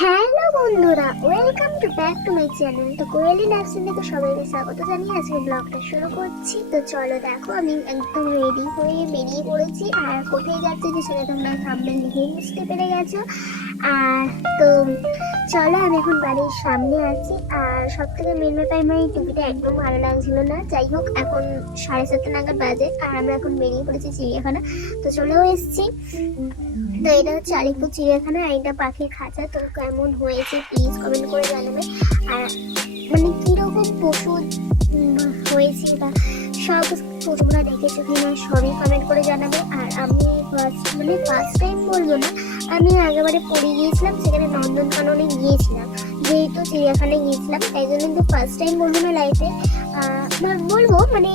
Hello বন্ধুরা, welcome to back to my channel. তো Koyeli lifestyle থেকে সবাইকে স্বাগত জানিয়ে আজকে ব্লগটা শুরু করছি। তো চলো দেখো, আমি একদম রেডি হয়ে বেরিয়ে পড়েছি। আর কোথায় যাচ্ছি যে সেটা তোমরা থাম্বনেল দেখেই বুঝতে পেরে গেছো। আর তো চলো, আমি এখন বাড়ির সামনে আছি। আর সব থেকে মেন ব্যাপার, আমার এই টুপিটা একদম ভালো লাগছিল না। যাই হোক, এখন 7:30 নাগাদ বাজে আর আমরা এখন বেরিয়ে পড়েছি চিড়িয়াখানা। তো চলেও এসেছি। তো এটা হচ্ছে আলিপুর চিড়িয়াখানা, আর এটা পাখির খাঁচা। তো কেমন হয়েছে প্লিজ কমেন্ট করে জানাবে। আর মানে কিরকম পশু হয়েছে বা সব তোমরা দেখেছো কিনা সবই কমেন্ট করে জানাবে। আর আমি ফার্স্ট টাইম বলবো না, আমি আগেবারে পড়ে গিয়েছিলাম, সেখানে নন্দনকাননে গিয়েছিলাম, যেহেতু চিড়িয়াখানায় গিয়েছিলাম তাই জন্য। কিন্তু ফার্স্ট টাইম বলবো না লাইফে, বলবো মানে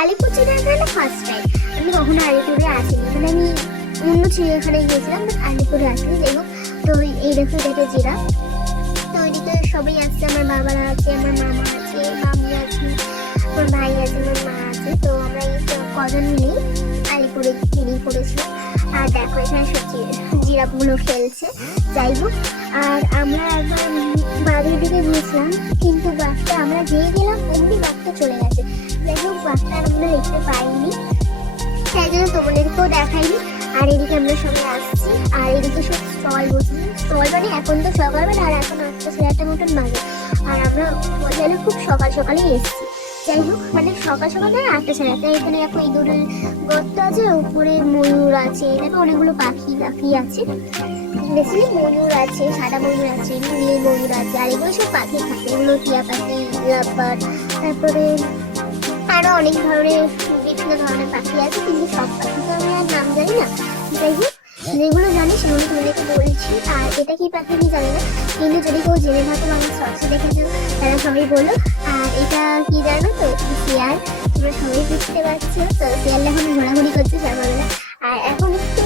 আলিপুর চিড়িয়াখানা ফার্স্ট টাইম। আমি কখনো আলিপুরে আসিনি, মানে আমি অন্য চিড়িয়াখানায় গিয়েছিলাম, বাট আলিপুরে আসিনি। যাই হোক, তো এই দেখো এটা জিরা। তো ওইদিকে সবাই আসছে, আমার বাবারা আছে, আমার মামা আছে, মামি আছে, আমার ভাই আছে, আমার মা আছে। তো আমরা এই কজন মিলেই আলিপুরে বেরিয়ে পড়েছিলাম। আর দেখো এখানে সব জিরাফগুলো খেলছে। যাই হোক, আর আমরা একবার বাড়ির দিকে গিয়েছিলাম, কিন্তু বাঘটা আমরা যেয়ে গেলাম অমনি বাঘটা চলে গেছে। যাই হোক, বাঘটা আমরা দেখতে পাইনি, তাই জন্য তোমাদেরকেও দেখাইনি। আর এদিকে আমরা সবাই আসছি, আর এদিকে সব স্টল বসেছি। স্টল মানে এখন তো সকালবেলা, আর এখন 8:30 মতন বাজে। আর আমরা বলে খুব সকাল সকালেই এসেছি। যাই হোক, মানে সকাল সকাল 8:30। এখানে দেখো ইঁদুরের গর্ত আছে, উপরে ময়ূর আছে, দেখো অনেকগুলো পাখি পাখি আছে। বেশি ময়ূর আছে, সাদা ময়ূর আছে, নীল ময়ূর আছে। আর এগুলো সব পাখি থাকে, এগুলো টিয়া পাখি, লাভবার্ড, তারপরে আরো অনেক ধরনের বিভিন্ন ধরনের পাখি আছে, কিন্তু সব পাখি তো আমি আর নাম জানি না। যাই হোক, যেগুলো জানি সেগুলো তোমাদেরকে বলছি। আর এটা কি পাখি আমি জানি না, কিন্তু যদি কেউ জেনে থাকো বা আমার শর্টসে দেখেছো তারা সবাই বলো। আর এটা কি জানো তো, শেয়াল। তোমরা সবাই বুঝতে পারছো। তো শেয়াল এখন ঘোরাঘুরি করছে সকালবেলা। আর এখন একটু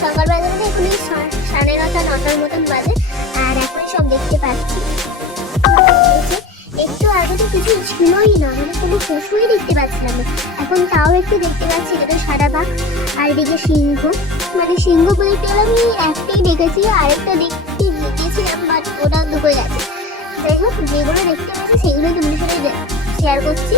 সকালবেলা মানে এখন 9:30-9টার মতন বাজে। আর এখন সব দেখতে পাচ্ছি। একটু আগে তো কিছু ছিলই না, মানে কোনো পশুই দেখতে পাচ্ছিলাম না। এখন তাও একটু দেখতে পাচ্ছি, এটা সাদা বাঘ। আর এদিকে সিংহ, মানে সিংহ বলতে গেলে আমি একটাই দেখেছি, আরেকটা দেখতে গিয়েছিলাম, বাট ওটা ডুবে গেছে। যাই হোক, যেগুলো দেখতে পাচ্ছি সেগুলোই তোমাদের সাথে শেয়ার করছি।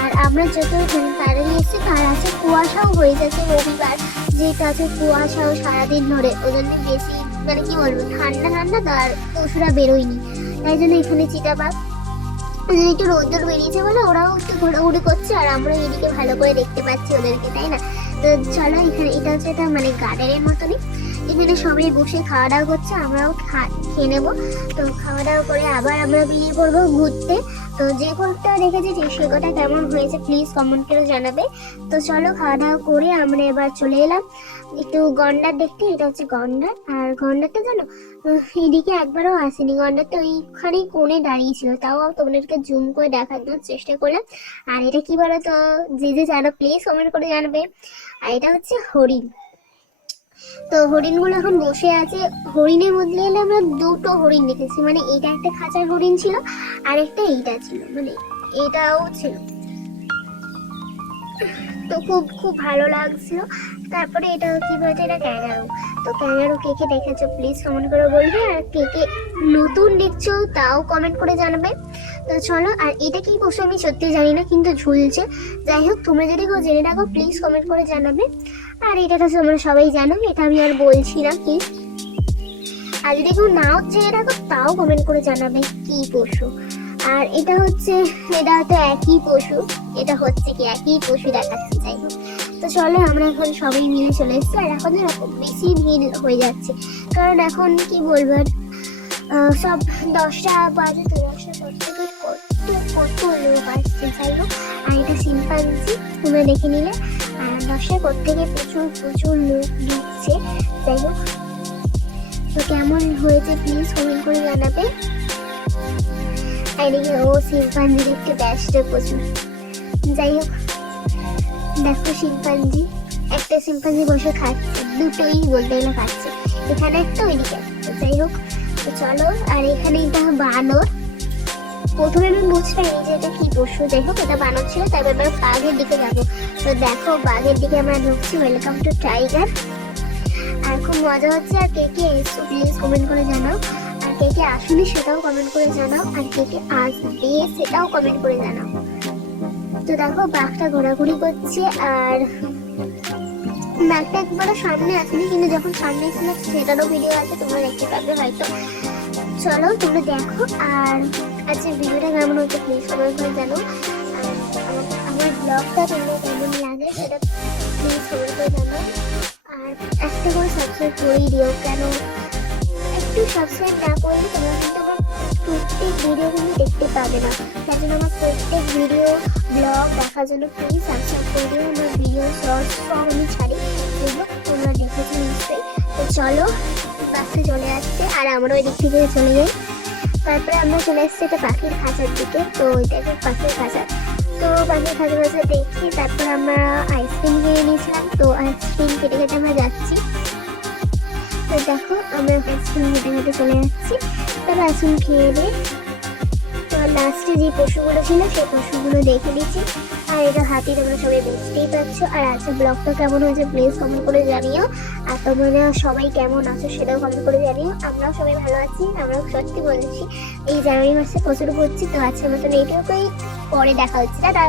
আর আমরা যত তাড়াতাড়ি এসেছি, তার আছে কুয়াশাও হয়ে যাচ্ছে রবিবার, যেটা আছে কুয়াশাও সারাদিন ধরে। ওই জন্য বেশি মানে কি বলবো, ঠান্ডা ঠান্ডা, তার পশুরা বেরোয়নি, তাই জন্য এখানে চিতাবাঘ একটু রোদ্দুর বেরিয়েছে বলে ওরাও একটু ঘোরাঘুরি করছে। আর আমরা এদিকে ভালো করে দেখতে পাচ্ছি ওদেরকে, তাই না? তো চলো, এখানে এটা হচ্ছে এটা মানে গার্ডেনের মতনই। এখানে সবাই বসে খাওয়া দাওয়া করছে, আমরাও খেয়ে নেবো। তো খাওয়া দাওয়া করে আবার আমরা বেরিয়ে পড়বো ঘুরতে। তো যে কোনটা দেখেছি সে কটা কেমন হয়েছে প্লিজ কমেন্ট করে জানাবে। তো চলো, খাওয়া দাওয়া করে আমরা এবার চলে এলাম একটু গন্ডার দেখতে। এটা হচ্ছে গন্ডার। আর গন্ডারটা জানো, এদিকে একবারও আসেনি। গন্ডারটা ওইখানেই কোণে দাঁড়িয়েছিল, তাও তোমাদেরকে জুম করে দেখানোর চেষ্টা করলাম। আর এটা কি বলো তো, যে জানো প্লিজ কমেন্ট করে জানাবে। আর এটা হচ্ছে হরিণ। তো হরিণগুলো এখন বসে আছে। হরিণের মধ্যে এলে আমরা দুটো হরিণ দেখেছি, মানে এটা একটা খাঁচার হরিণ ছিল, আর একটা এইটা ছিল, মানে এটাও ছিল। তো খুব খুব ভালো লাগছিল। তারপরে এটা কি বলছে, এটা ক্যাঙ্গারু। তো ক্যাঙ্গারু কে কে দেখেছো প্লিজ কমেন্ট করে বলবে। আর কে কে নতুন দেখছো তাও কমেন্ট করে জানাবে। তো চলো, আর এটা কি পশু আমি সত্যি জানি না, কিন্তু ঝুলছে। যাই হোক, তোমরা যদি কেউ জেনে থাকো প্লিজ কমেন্ট করে জানাবে। আর এটা তো তোমরা সবাই জানো, এটা আমি আর বলছি না কি। আর যদি কেউ নাও জেনে থাকো তাও কমেন্ট করে জানাবে কি পশু। আর এটা হচ্ছে, এটা হয়তো একই পশু, এটা হচ্ছে কি একই পশু দেখাচ্ছে। যাই হোক, তো চলো আমরা এখন সবাই মিলে চলে এসেছি। আর এখন এরকম বেশি ভিড় হয়ে যাচ্ছে, কারণ এখন কি বলবো, সব 10টা বাজে। তো 10টার পর থেকে কত লোক আসছে। যাই হোক, আর এটা শিম্পাঞ্জি, তোমরা দেখে নিলে। আর 10টার পর থেকে প্রচুর প্রচুর লোক ঢুকছে। যাই হোক, তো কেমন হয়েছে প্লিজ কমেন্ট করে জানাবে। এদিকে ও শিম্পাঞ্জি দেখতে ব্যস্ত প্রচুর। যাই হোক, দেখো শিম্পাঞ্জি, একটা শিম্পাঞ্জি বসে খাচ্ছে, দুটোই বলতে গেলে খাচ্ছে, এখানে একটা ওইদিকে একটা। যাই হোক, তো চলো। আর এখানে এটা বানর। প্রথমে আমি বুঝতে পারিনি যে এটা কি পশু। যাই হোক, এটা বানর ছিল। তারপর আমরা বাঘের দিকে যাবো। তো দেখো, বাঘের দিকে আমরা ঢুকছি। Welcome to tiger. আর খুব মজা হচ্ছে। আর কে কে এসছো প্লিজ কমেন্ট করে জানাও। কে কে আসেনি সেটাও কমেন্ট করে জানাও, আর কে কে আসবে সেটাও কমেন্ট করে জানাও। তো দেখো বাঘটা ঘোরাঘুরি করছে, আর বাঘটা একবারে সামনে আসেনি, কিন্তু যখন সামনে ছিল সেটারও ভিডিও আছে, তোমরা দেখতে পাবে হয়তো। চলো তোমরা দেখো, আর আজকের ভিডিওটা কেমন হচ্ছে প্লিজ সবাই করে জানো। আর আমার ব্লগটা তোমরা কেমন লাগে সেটা প্লিজ সবাই করে জানো। আর একটা করে সাবস্ক্রাইব করেই দিও, কেন একটু সাবস্ক্রাইব না করলে তোমরা কিন্তু আমার প্রত্যেক ভিডিও কিন্তু দেখতে পাবে না। তার জন্য আমার প্রত্যেক ভিডিও ব্লগ দেখার জন্য প্লিজ সাবস্ক্রাইব করে দিও। আমার ভিডিও শর্টস সব আমি ছাড়ি, সেগুলো তোমরা দেখেছো নিশ্চয়ই। তো চলো বাসে চলে আসছে, আর আমরা ওই দিক থেকে চলে যাই। তারপরে আমরা চলে এসেছি একটা পাখির খাঁচার দিকে। তো ওই দেখো পাখির খাঁচা, তো পাখির খাঁচা খাঁচা দেখি, তারপর আমরা আইসক্রিম কিনে নিয়েছিলাম। তো আইসক্রিম কেটে কেটে আমরা যাচ্ছি। তো দেখো আমরা আইসক্রিম কেটে কেটে চলে যাচ্ছি। তারপর আইসক্রিম খেয়ে দিয়ে তো লাস্টে যে পশুগুলো ছিল সেই পশুগুলো দেখে দিচ্ছি। আর এটা হাতি, তোমরা সবাই বুঝতেই পারছো। আর আজকে ব্লগটা কেমন হয়েছে প্লিজ কমেন্ট করে জানিও। আর তোমরা সবাই কেমন আছো সেটাও কমেন্ট করে জানিও। আমরাও সবাই ভালো আছি, আমরাও সত্যি বলছি এই জানুয়ারি মাসে প্রচুর ঘুরছি। তো আজকের মতন এইটুকুই, পরে দেখা হচ্ছে, টাটা।